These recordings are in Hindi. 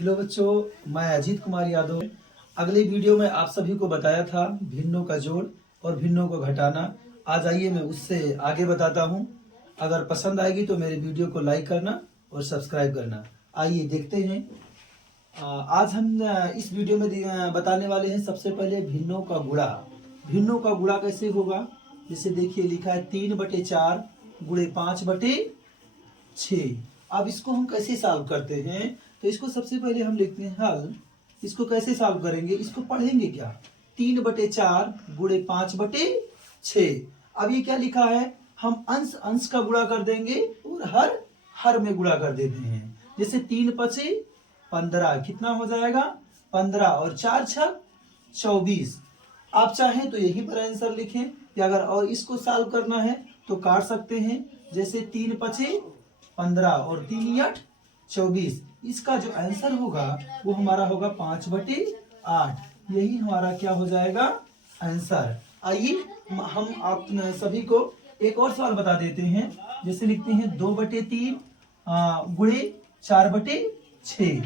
हेलो बच्चों, मैं अजीत कुमार यादव। अगले वीडियो में आप सभी को बताया था भिन्नों का जोड़ और भिन्नों को घटाना। आज आइए मैं उससे आगे बताता हूँ। अगर पसंद आएगी तो मेरे वीडियो को लाइक करना और सब्सक्राइब करना। आइए देखते हैं। आज हम इस वीडियो में बताने वाले हैं सबसे पहले भिन्नों का गुणा। भिन्नों का गुणा कैसे होगा? जैसे देखिए लिखा है 3/4 गुणे 5/6। अब इसको हम कैसे सॉल्व करते हैं? तो इसको सबसे पहले हम लिखते हैं हल। इसको कैसे सॉल्व करेंगे, इसको पढ़ेंगे क्या? 3/4 गुणे 5/6। अब ये क्या लिखा है, हम अंश अंश का गुणा कर देंगे और हर हर में गुणा कर देते हैं। जैसे 3×5 = 15, कितना हो जाएगा? 15 और 4×6 = 24। आप चाहें तो यही पर आंसर लिखें, या अगर और इसको सॉल्व करना है तो काट सकते हैं। जैसे 3×5 = 15 और 3×8 = 24। इसका जो आंसर होगा वो हमारा होगा 5/8। यही हमारा क्या हो जाएगा? आंसर। आइए हम आप सभी को एक और सवाल बता देते हैं। जैसे लिखते हैं 2/3 गुणे 4/6।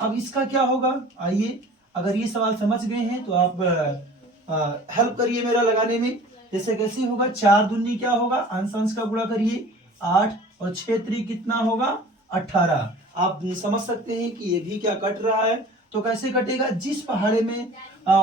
अब इसका क्या होगा? आइए, अगर ये सवाल समझ गए हैं तो आप हेल्प करिए मेरा लगाने में। जैसे कैसे होगा? 4 दूनी क्या होगा? अंश अंश का गुणा करिए 8 और 6 3 कितना होगा? 18। आप समझ सकते हैं कि ये भी क्या कट रहा है। तो कैसे कटेगा? जिस पहाड़े में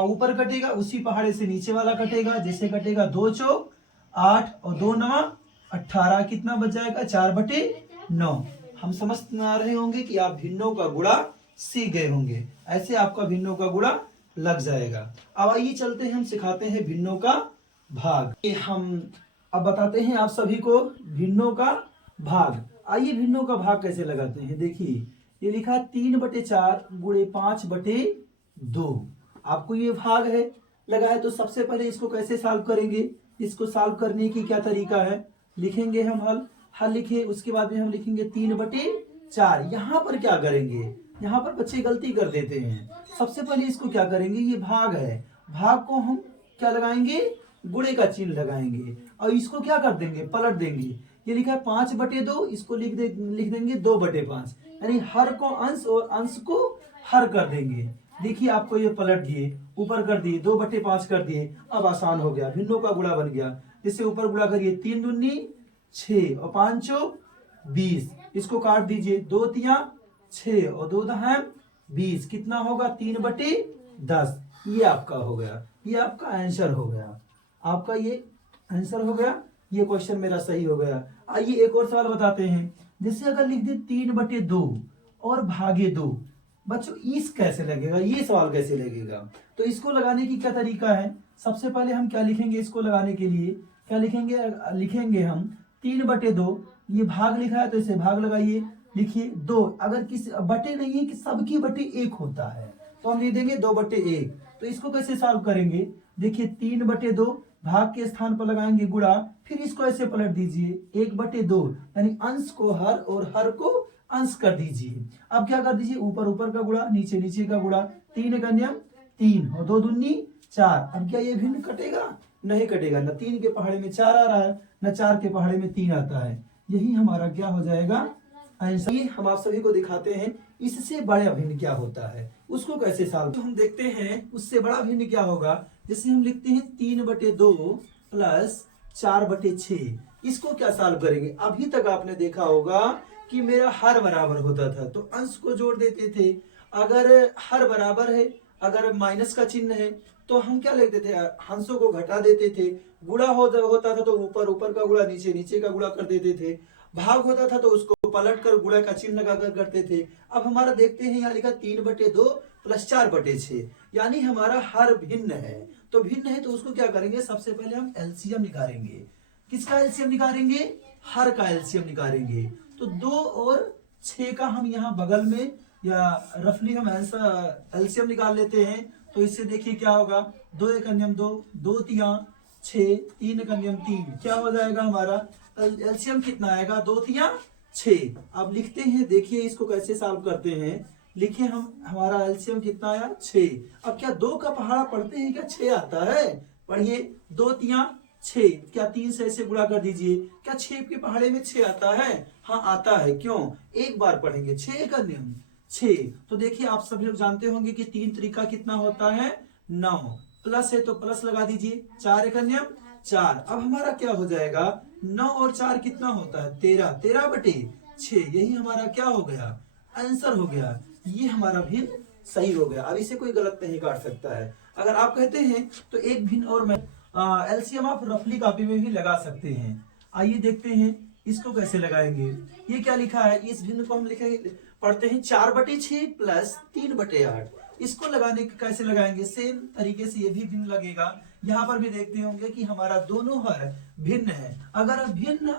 ऊपर कटेगा उसी पहाड़े से नीचे वाला कटेगा। जैसे कटेगा 2 चौक 8 और 2 9 18, कितना बच जाएगा? 4/9। हम समझ रहे होंगे कि आप भिन्नों का गुणा सीख गए होंगे। ऐसे आपका भिन्नों का गुणा लग जाएगा। अब आइए चलते हैं, हम सिखाते हैं भिन्नों का भाग। हम अब बताते हैं आप सभी को भिन्नों का भाग। आइए भिन्नों का भाग कैसे लगाते हैं। देखिए ये लिखा है 3/4 गुणे 5/2। आपको ये भाग है लगा है, तो सबसे पहले इसको कैसे सॉल्व करेंगे? इसको सॉल्व करने की क्या तरीका है? लिखेंगे हम हल। हल लिखे, उसके बाद में हम लिखेंगे 3/4। यहाँ पर क्या करेंगे? यहाँ पर बच्चे गलती कर देते हैं। सबसे पहले इसको क्या करेंगे? ये भाग है, भाग को हम क्या लगाएंगे? गुणे का चिन्ह लगाएंगे और इसको क्या कर देंगे? पलट देंगे। ये लिखा है 5/2, इसको लिख देंगे 2/5। यानी हर को अंश और अंश को हर कर देंगे। देखिए आपको ये पलट दिए, ऊपर कर दिए 2/5 कर दिए। अब आसान हो गया, भिन्नों का गुणा बन गया। जिससे ऊपर गुणा करिए 3 दूनी 6 और 5 चौक 20। इसको काट दीजिए 2 तिया 6 और 2 दहाई 20, कितना होगा? 3/10। ये आपका हो गया, ये आपका आंसर हो गया। आपका ये आंसर हो गया, ये क्वेश्चन मेरा सही हो गया। आइए एक और सवाल बताते हैं। जैसे अगर लिख दे 3/2 और भागे 2। बच्चों इस कैसे लगेगा? ये सवाल कैसे लगेगा? तो इसको लगाने की क्या तरीका है? सबसे पहले हम क्या लिखेंगे? इसको लगाने के लिए क्या लिखेंगे? लिखेंगे हम 3/2। ये भाग लिखा है तो इसे भाग लगाइए। लिखिए 2, अगर किसी बटे नहीं है कि सबकी बटे 1 होता है तो हम लिख देंगे 2/1। तो इसको कैसे सॉल्व करेंगे? देखिए 3/2 भाग के स्थान पर लगाएंगे गुणा, फिर इसको ऐसे पलट दीजिए 1/2, यानी अंश को हर और हर को अंश कर दीजिए। अब क्या कर दीजिए? ऊपर ऊपर का गुणा, नीचे नीचे का गुणा। 3 का नियम 3 और 2 दूनी 4। अब क्या ये भिन्न कटेगा? नहीं कटेगा। न 3 के पहाड़े में 4 आ रहा है, न 4 के पहाड़े में 3 आता है। यही हमारा क्या हो जाएगा? आंसर। ये हम आप सभी को दिखाते हैं इससे बड़ा भिन्न क्या होता है, उसको कैसे सॉल्व। तो हम देखते हैं उससे बड़ा भिन्न क्या होगा। जैसे हम लिखते हैं 3/2 प्लस 4/6। इसको क्या सॉल्व करेंगे? अभी तक आपने देखा होगा कि मेरा हर बराबर होता था तो अंश को जोड़ देते थे। अगर हर बराबर है, अगर माइनस का चिन्ह है तो हम क्या लिखते थे? अंशों को घटा देते थे। गुणा होता था तो ऊपर ऊपर का गुणा, नीचे नीचे का गुणा कर देते थे। भाग होता था तो उसको पलट कर गुणा का चिन्ह लगाकर करते थे। अब हमारा देखते हैं यहाँ लिखा 3/2 प्लस 4/6, यानी हमारा हर भिन्न है। तो भिन्न है तो उसको क्या करेंगे? सबसे पहले हम एलसीएम निकालेंगे। किसका एलसीएम निकालेंगे? हर का एलसीएम निकालेंगे। तो 2 और 6 का हम यहाँ बगल में या रफली हम एलसीएम निकाल लेते हैं। तो इससे देखिए क्या होगा? 2 का नियम 2, 2 तिया 6, 3 का नियम 3। क्या हो जाएगा हमारा? एलसीएम कितना आएगा? 2 तिया 6। अब लिखते हैं, देखिए इसको कैसे सॉल्व करते हैं। लिखिए हम, हमारा एलसीएम कितना आया? 6। अब क्या 2 का पहाड़ा पढ़ते हैं क्या 6 आता है? पढ़िए 2 तिया 6, क्या 3 से ऐसे गुणा कर दीजिए। क्या 6 के पहाड़े में 6 आता है? हाँ आता है। क्यों? एक बार पढ़ेंगे 6 का नियम 6। तो देखिए आप सभी लोग जानते होंगे कि 3 तरीका कितना होता है 9, प्लस है तो प्लस लगा दीजिए, 4 एक नियम 4। अब हमारा क्या हो जाएगा 9 और 4 कितना होता है 13, 13 बटे 6, यही हमारा क्या हो गया आंसर हो गया। ये हमारा भिन्न सही हो गया। अब इसे कोई गलत नहीं काट सकता है। अगर आप कहते हैं तो एक भिन्न और मैं एलसीएम आप रफली कॉपी में भी लगा सकते हैं। आइए देखते हैं इसको कैसे लगाएंगे। ये क्या लिखा है, इस भिन्न को हम लिखेंगे पढ़ते हैं 4/6 प्लस 3/8। इसको लगाने कैसे लगाएंगे, सेम तरीके से ये भी भिन्न लगेगा। यहाँ पर भी देखते होंगे कि हमारा दोनों हर भिन्न है। अगर भिन्न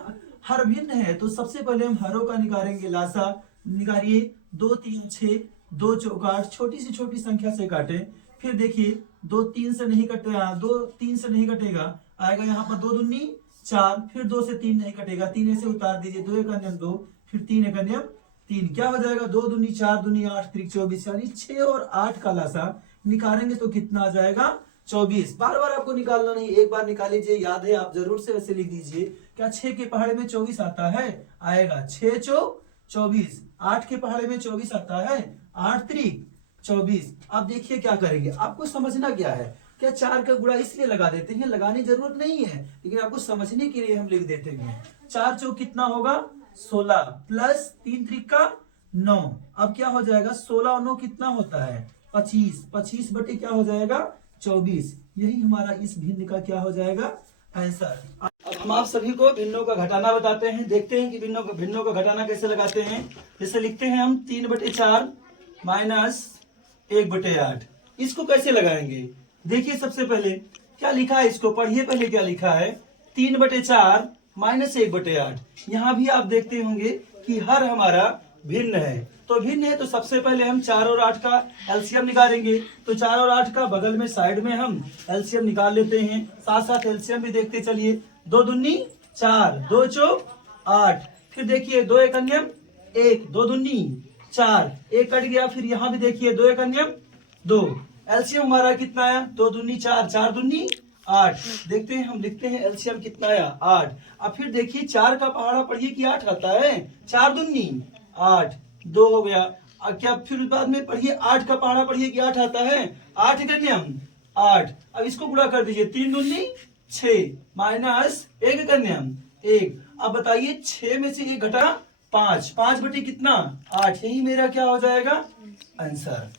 हर भिन्न है तो सबसे पहले हम हरों का निकालेंगे लासा। निकालिए 2 3 6, 2 चौक 8, छोटी से छोटी संख्या से काटे। फिर देखिए 2 3 से नहीं कटेगा, 2 3 से नहीं कटेगा, आएगा यहाँ पर 2 दूनी 4, फिर 2 से 3 नहीं कटेगा, 3 ऐसे उतार दीजिए, 2 एक नियम 2, फिर 3 एक नियम 3, क्या हो जाएगा 2 दूनी 4 दूनी 8 3 24, यानी 6 और 8 का लासा निकालेंगे तो कितना आ जाएगा 24। बार बार आपको निकालना नहीं, एक बार निकाल लीजिए, याद है आप जरूर से वैसे लिख दीजिए। क्या 6 के पहाड़े में 24 आता है, आएगा 6 चौक 24। 8 के पहाड़े में 24 आता है, 8 3 24। अब देखिए क्या करेंगे, आपको समझना क्या है, क्या 4 का गुणा इसलिए लगा देते हैं, लगाने जरूरत नहीं है, लेकिन आपको समझने के लिए हम लिख देते हैं। 4 चौक कितना होगा 16 प्लस 3 त्रिका 9। अब क्या हो जाएगा 16 और 9 कितना होता है 25, 25 बटे क्या हो जाएगा 24। यही हमारा इस भिन्न का क्या हो जाएगा आंसर। अब हम आप सभी को भिन्नों का घटाना बताते हैं। देखते हैं कि भिन्नों का घटाना कैसे लगाते हैं। जैसे लिखते हैं हम 3/4 माइनस 1/8। इसको कैसे लगाएंगे, देखिए सबसे पहले क्या लिखा है, इसको पढ़िए पहले क्या लिखा है 3/4 माइनस 1/8। यहाँ भी आप देखते होंगे कि हर हमारा भिन्न है, तो भिन्न है तो सबसे पहले हम 4 और 8 का एलसीएम निकालेंगे। तो 4 और 8 का बगल में साइड में हम एलसीएम निकाल लेते हैं, साथ साथ एलसीएम भी देखते चलिए। 2 दूनी 4, 2 चौक 8, फिर देखिए 2 एक नियम 1, 2 दूनी 4, 1 कट गया, फिर यहाँ भी देखिए 2 एक नियम 2। एलसीएम हमारा कितना आया 2 दूनी 4, 4 दूनी 8। देखते हैं हम लिखते हैं एलसीएम कितना आया 8। अब फिर देखिए 4 का पहाड़ा पढ़िए कि 8 आता है, 4 दूनी 8, 2 हो गया। क्या फिर बाद में पढ़िए 8 का पहाड़ा पढ़िए कि 8 आता है, 8 का नियम 8। अब इसको गुणा कर दीजिए 3 दूनी 6 माइनस 1 का नियम 1। अब बताइए 6 में से 1 घटा 5, 5 बटे कितना 8, यही मेरा क्या हो जाएगा आंसर।